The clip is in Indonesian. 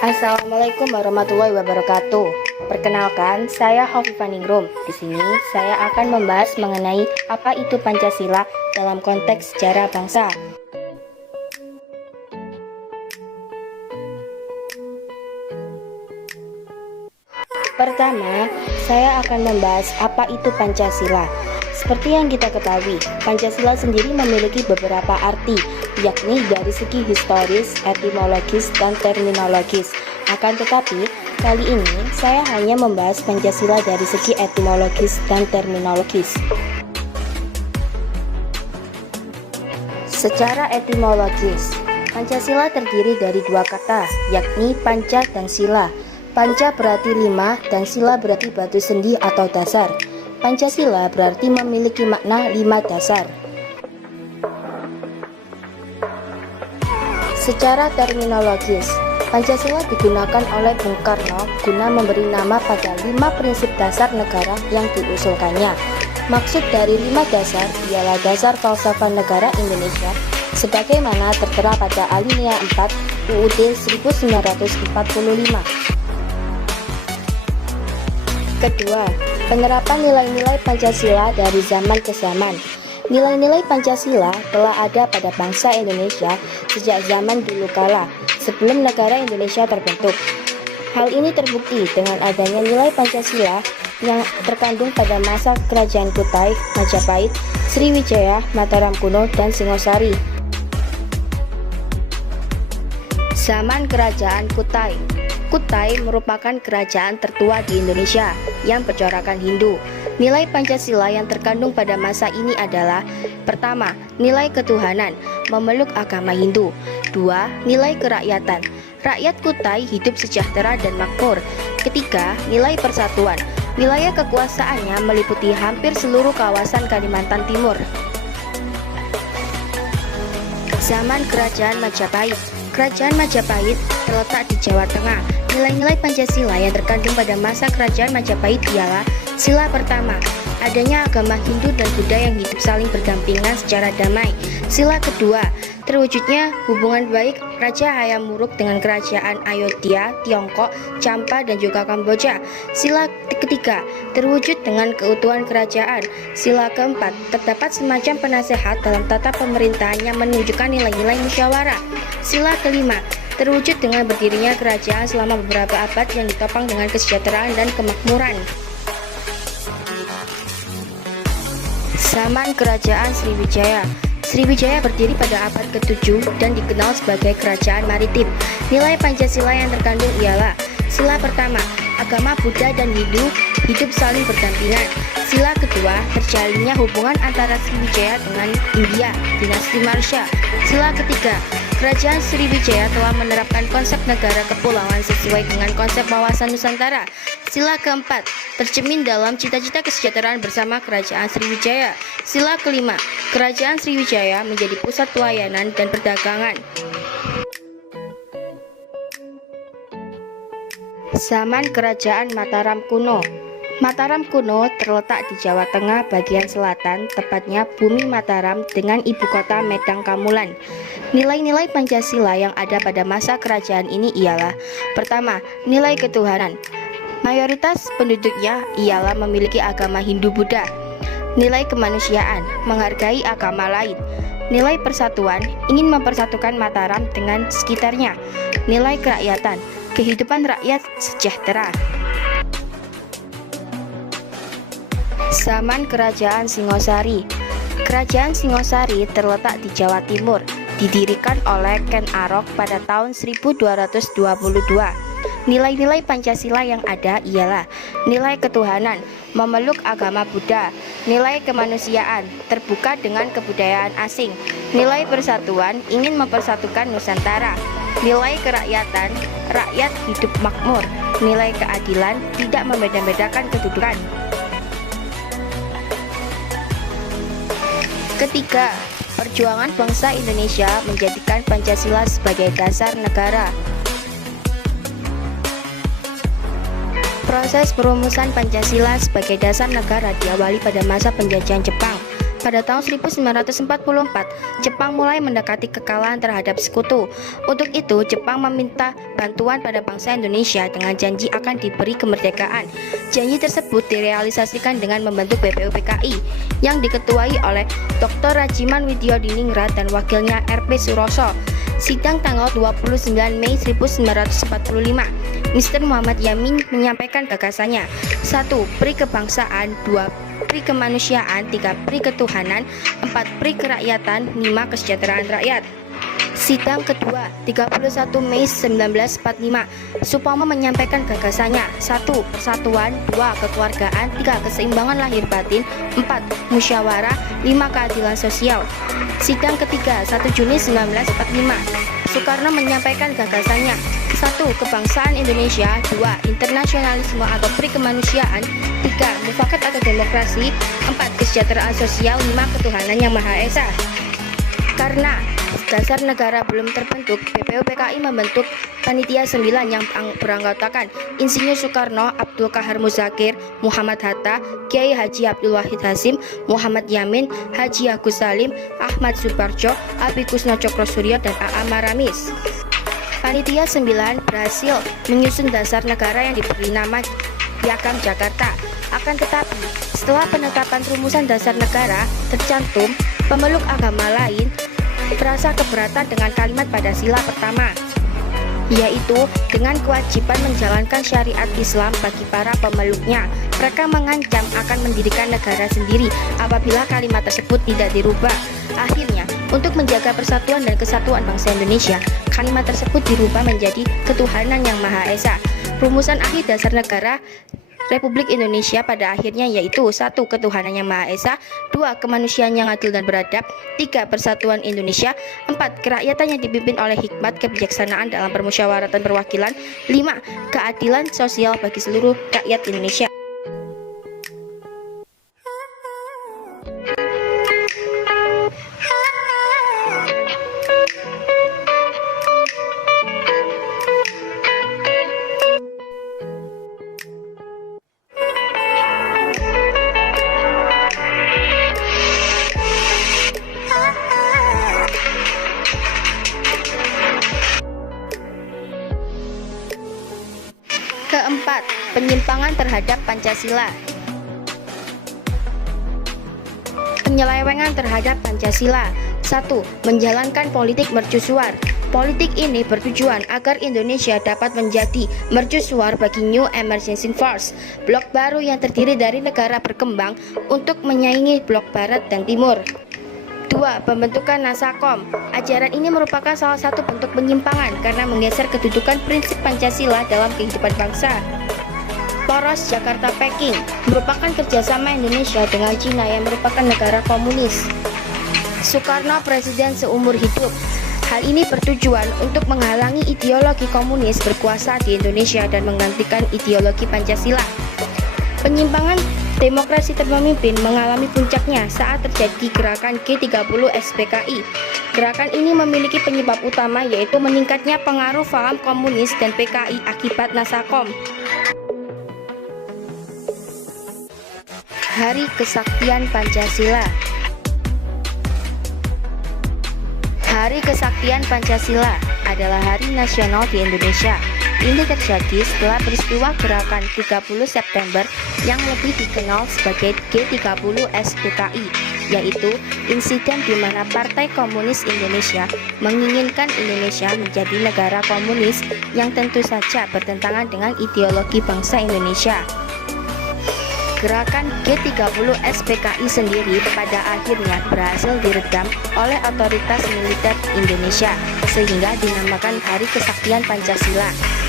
Assalamualaikum warahmatullahi wabarakatuh. Perkenalkan, saya Hovifah Ningrum. Di sini saya akan membahas mengenai apa itu Pancasila dalam konteks sejarah bangsa. Pertama, saya akan membahas apa itu Pancasila. Seperti yang kita ketahui, Pancasila sendiri memiliki beberapa arti, yakni dari segi historis, etimologis, dan terminologis. Akan tetapi, kali ini saya hanya membahas Pancasila dari segi etimologis dan terminologis. Secara etimologis, Pancasila terdiri dari dua kata, yakni panca dan sila. Panca berarti 5 dan sila berarti batu sendi atau dasar. Pancasila berarti memiliki makna 5 dasar. Secara terminologis, Pancasila digunakan oleh Bung Karno guna memberi nama pada 5 prinsip dasar negara yang diusulkannya. Maksud dari 5 dasar ialah dasar falsafah negara Indonesia sebagaimana tertera pada alinea 4 UUD 1945. Kedua, penerapan nilai-nilai Pancasila dari zaman ke zaman. Nilai-nilai Pancasila telah ada pada bangsa Indonesia sejak zaman dulu kala, sebelum negara Indonesia terbentuk. Hal ini terbukti dengan adanya nilai Pancasila yang terkandung pada masa Kerajaan Kutai, Majapahit, Sriwijaya, Mataram Kuno, dan Singosari. Zaman Kerajaan Kutai. Kutai merupakan kerajaan tertua di Indonesia yang bercorakan Hindu. Nilai Pancasila yang terkandung pada masa ini adalah: pertama, nilai ketuhanan, memeluk agama Hindu. Dua, nilai kerakyatan, rakyat Kutai hidup sejahtera dan makmur. Ketiga, nilai persatuan, wilayah kekuasaannya meliputi hampir seluruh kawasan Kalimantan Timur. Zaman Kerajaan Majapahit. Kerajaan Majapahit terletak di Jawa Tengah. Nilai-nilai Pancasila yang terkandung pada masa Kerajaan Majapahit ialah: sila pertama, adanya agama Hindu dan Buddha yang hidup saling berdampingan secara damai. Sila kedua, terwujudnya hubungan baik Raja Hayam Wuruk dengan Kerajaan Ayodhya, Tiongkok, Champa, dan juga Kamboja. Sila ketiga, terwujud dengan keutuhan kerajaan. Sila keempat, terdapat semacam penasehat dalam tata pemerintahan yang menunjukkan nilai-nilai musyawarah. Sila kelima, terwujud dengan berdirinya kerajaan selama beberapa abad yang ditopang dengan kesejahteraan dan kemakmuran. Zaman Kerajaan Sriwijaya. Sriwijaya berdiri pada abad ke-7 dan dikenal sebagai kerajaan maritim. Nilai Pancasila yang terkandung ialah: sila pertama, agama Buddha dan Hindu hidup saling berdampingan. Sila kedua, terjalinnya hubungan antara Sriwijaya dengan India, dinasti Marsha. Sila ketiga, Kerajaan Sriwijaya telah menerapkan konsep negara kepulauan sesuai dengan konsep wawasan Nusantara. Sila keempat, tercermin dalam cita-cita kesejahteraan bersama Kerajaan Sriwijaya. Sila kelima, Kerajaan Sriwijaya menjadi pusat pelayanan dan perdagangan. Zaman Kerajaan Mataram Kuno. Mataram Kuno terletak di Jawa Tengah bagian selatan, tepatnya Bumi Mataram dengan ibu kota Medang Kamulan. Nilai-nilai Pancasila yang ada pada masa kerajaan ini ialah: pertama, nilai ketuhanan. Mayoritas penduduknya ialah memiliki agama Hindu-Buddha. Nilai kemanusiaan, menghargai agama lain. Nilai persatuan, ingin mempersatukan Mataram dengan sekitarnya. Nilai kerakyatan, kehidupan rakyat sejahtera. Zaman Kerajaan Singosari. Kerajaan Singosari terletak di Jawa Timur, didirikan oleh Ken Arok pada tahun 1222. Nilai-nilai Pancasila yang ada ialah: nilai ketuhanan, memeluk agama Buddha. Nilai kemanusiaan, terbuka dengan kebudayaan asing. Nilai persatuan, ingin mempersatukan Nusantara. Nilai kerakyatan, rakyat hidup makmur. Nilai keadilan, tidak membeda-bedakan kedudukan. Ketiga, perjuangan bangsa Indonesia menjadikan Pancasila sebagai dasar negara. Proses perumusan Pancasila sebagai dasar negara diawali pada masa penjajahan Jepang. Pada tahun 1944, Jepang mulai mendekati kekalahan terhadap sekutu. Untuk itu, Jepang meminta bantuan pada bangsa Indonesia dengan janji akan diberi kemerdekaan. Janji tersebut direalisasikan dengan membentuk BPUPKI yang diketuai oleh Dr. Rajiman Widyodiningrat dan wakilnya R.P. Suroso. Sidang tanggal 29 Mei 1945, Mr. Muhammad Yamin menyampaikan gagasannya. 1. Pri kebangsaan, 2. Pri kemanusiaan, 3. Pri ketuhanan, 4. Pri kerakyatan, 5. Kesejahteraan rakyat. Sidang kedua 31 Mei 1945, Supomo menyampaikan gagasannya. 1. Persatuan, 2. Kekeluargaan, 3. Keseimbangan lahir batin, 4. Musyawarah, 5. Keadilan sosial. Sidang ketiga 1 Juni 1945, Soekarno menyampaikan gagasannya. 1. Kebangsaan Indonesia, 2. Internasionalisme atau Pri kemanusiaan, 3. Mufakat atau demokrasi, 4. Kesejahteraan sosial, 5. Ketuhanan yang Maha Esa. Karena dasar negara belum terbentuk, BPUPKI membentuk Panitia 9 yang beranggotakan Insinyur Soekarno, Abdul Qahar Muzakir, Muhammad Hatta, Kiai Haji Abdul Wahid Hasim, Muhammad Yamin, Haji Agus Salim, Ahmad Suparjo, Abi Kusno Cokrosuryo, dan A.A. Maramis. Panitia 9 berhasil menyusun dasar negara yang diberi nama Piagam Jakarta. Akan tetapi, setelah penetapan rumusan dasar negara, tercantum pemeluk agama lain merasa keberatan dengan kalimat pada sila pertama, yaitu dengan kewajiban menjalankan syariat Islam bagi para pemeluknya. Mereka mengancam akan mendirikan negara sendiri apabila kalimat tersebut tidak dirubah. Akhirnya, untuk menjaga persatuan dan kesatuan bangsa Indonesia, kalimat tersebut dirubah menjadi Ketuhanan yang Maha Esa. Rumusan akhir dasar negara Republik Indonesia pada akhirnya yaitu 1. Ketuhanan yang Maha Esa, 2. Kemanusiaan yang adil dan beradab, 3. Persatuan Indonesia, 4. Kerakyatan yang dipimpin oleh hikmat kebijaksanaan dalam permusyawaratan perwakilan, 5. Keadilan sosial bagi seluruh rakyat Indonesia. Keempat, penyimpangan terhadap Pancasila. Penyelewengan terhadap Pancasila. 1. Menjalankan politik mercusuar. Politik ini bertujuan agar Indonesia dapat menjadi mercusuar bagi New Emerging Force, blok baru yang terdiri dari negara berkembang untuk menyaingi blok Barat dan Timur. 2. Pembentukan Nasakom. Ajaran ini merupakan salah satu bentuk penyimpangan karena menggeser kedudukan prinsip Pancasila dalam kehidupan bangsa. Poros Jakarta-Peking merupakan kerjasama Indonesia dengan Cina yang merupakan negara komunis. Soekarno presiden seumur hidup. Hal ini bertujuan untuk menghalangi ideologi komunis berkuasa di Indonesia dan menggantikan ideologi Pancasila. Penyimpangan demokrasi terpemimpin mengalami puncaknya saat terjadi gerakan G30 SPKI. Gerakan ini memiliki penyebab utama yaitu meningkatnya pengaruh paham komunis dan PKI akibat Nasakom. Hari Kesaktian Pancasila. Hari Kesaktian Pancasila adalah hari nasional di Indonesia. Ini terjadi setelah peristiwa gerakan 30 September yang lebih dikenal sebagai G30 SPKI, yaitu insiden di mana Partai Komunis Indonesia menginginkan Indonesia menjadi negara komunis yang tentu saja bertentangan dengan ideologi bangsa Indonesia. Gerakan G30 SPKI sendiri pada akhirnya berhasil diredam oleh otoritas militer Indonesia sehingga dinamakan Hari Kesaktian Pancasila.